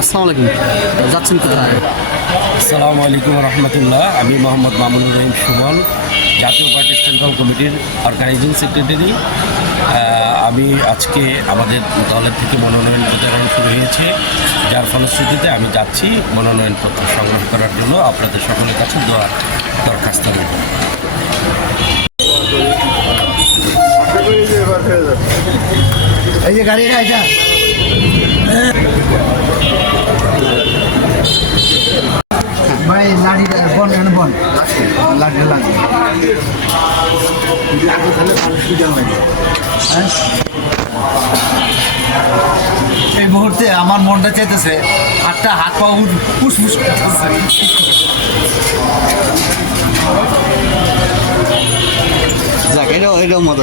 আসসালামু আলাইকুম। যাচ্ছেন কোথায়? আসসালামু আলাইকুম রহমতুল্লাহ। আমি মোহাম্মদ মামুনুর রহিম সুমন জাতীয় পার্টির সেন্ট্রাল কমিটির অর্গানাইজিং সেক্রেটারি। আমি আজকে আমাদের দলের থেকে মনোনয়ন প্রচারণ শুরু হয়েছে। যার ফলশ্রুতিতে আমি যাচ্ছি মনোনয়ন পত্র সংগ্রহ করার জন্য। আপনাদের সকলের কাছে দোয়া দরখাস্ত নেব এই যে গাড়ি ভাই লাঠিটা বন বন লাঠি লাগে হ্যাঁ? এই মুহূর্তে আমার মনটা চাইতেছে হাতটা হাত পা ফুসফুস করতেছে। যাক এটাও এটাও মজা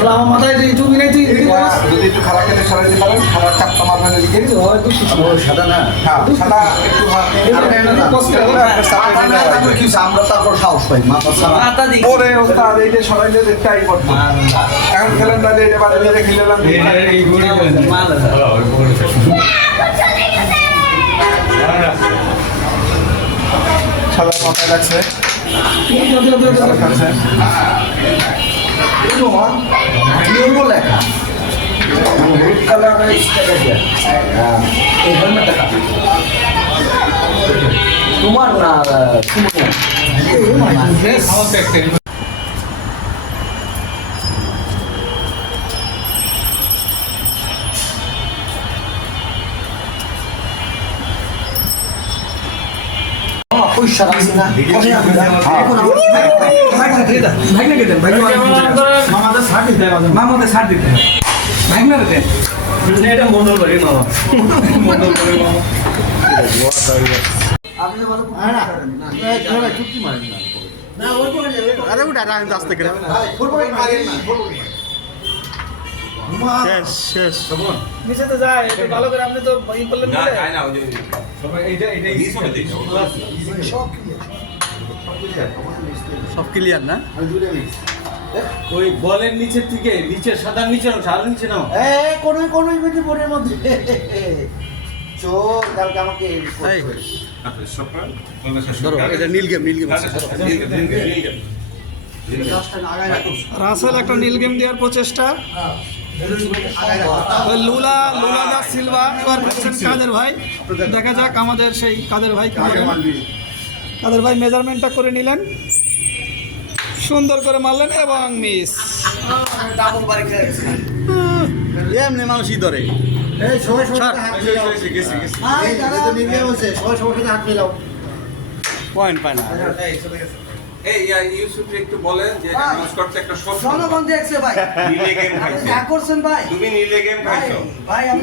আর আমরা বুঝব না যদি একটু খারাপ খেতে সরাইতে পারেন খাবার চাপটা মাথায় দিকে। সাদা। না? হ্যাঁ সাদা একটু আমরা তারপর সাহস পাই মাথা ওরে ওস্তাদ এই যে সরাইলে দেখতেই পড়তো এখন খেলেন না এটা বাদে দিয়ে খেলেলাম সাদা মাথায় লাগছে। লাগছে। লেখা হলুদ স্টেকার এই হেলমেটটা কাটা তোমার না পয়সা রাখছি না মামাদের ছাড় দিতে ভাগনা রে এটা মন্ডল বাড়ি মামা। মন্ডল বাড়ি মামা। চুক্তি মারেন না। আরে উঠা আসতে করে শেষ শেষ। নিচে তো যায় ভালো করে আপনি তো ই করলেন না সব ক্লিয়ার না? ওই বলের নিচের থেকে নিচের সাদা নিচে নাও সাদা নিচে নাও। এ কোন কোন ইভেন্টে বোর্ডের মধ্যে। চোর কালকে আমাকে এটা নীল গেম নীল গেম রাসেল একটা নীল গেম দেওয়ার প্রচেষ্টা। ওই লুলা লুলা দা সিলভা এবার কাদের ভাই দেখা যাক আমাদের সেই কাদের ভাই। কাদের ভাই মেজারমেন্টটা করে নিলেন সুন্দর করে মারলেন এবং মিস এমনি মানুষই ধরে পয়েন্ট পায় না এই ইউসুফ একটু বলেন যে অ্যানাউন্স করতে একটা শব্দ জনগণ দেখছে ভাই। নীলে গেম করছেন ভাই। তুমি নীলে গেম ভাই ভাই আমি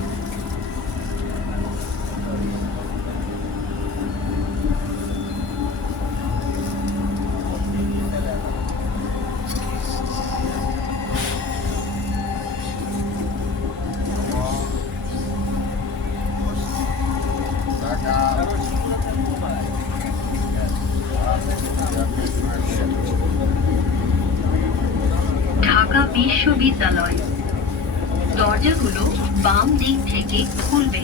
ঢাকা বিশ্ববিদ্যালয় দরজাগুলো বাম দিক থেকে খুলবে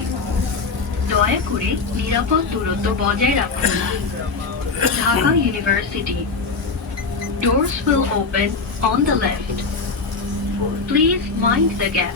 দয়া করে নিরাপদ দূরত্ব বজায় রাখুন Dhaka university Doors will open on the left. Please mind the gap.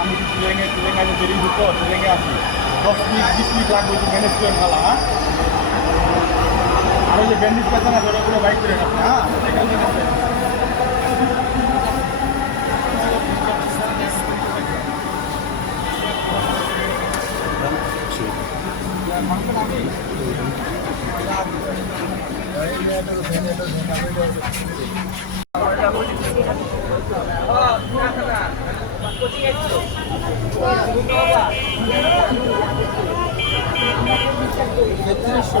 আমি কি ট্রেনে ট্রেনে কাজে দেরি হতো ট্রেনে আছি। দশ মিনিট, বিশ মিনিট লাগবে একটু ম্যানেজ করেন খালা হ্যাঁ? আর ওই যে ব্যান্ডেজ পেছে না সেটা করে বাইক করে রাখছে হ্যাঁ? এখান থেকে তেত্রিশশো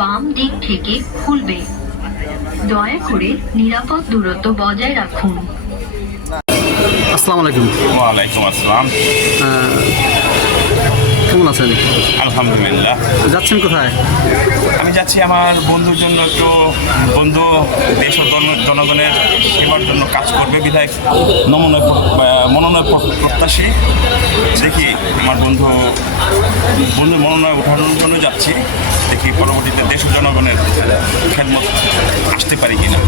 বাম দিক থেকে খুলবে। দয়া করে নিরাপদ দূরত্ব বজায় রাখুন। আসসালামু আলাইকুম। ওয়ালাইকুম আসসালাম। কেমন আছেন? আলহামদুলিল্লাহ। যাচ্ছেন কোথায়? আমি যাচ্ছি আমার বন্ধুর জন্য একটু বন্ধু দেশ ও জনগণের সেবার জন্য কাজ করবে বিধায়ক নমনয় মনোনয় প্রত্যাশী। দেখি আমার বন্ধু বন্ধুর মনোনয় উঠানোর জন্য যাচ্ছি। দেখি পরবর্তীতে দেশ ও জনগণের খেদমত আসতে পারি কিনা।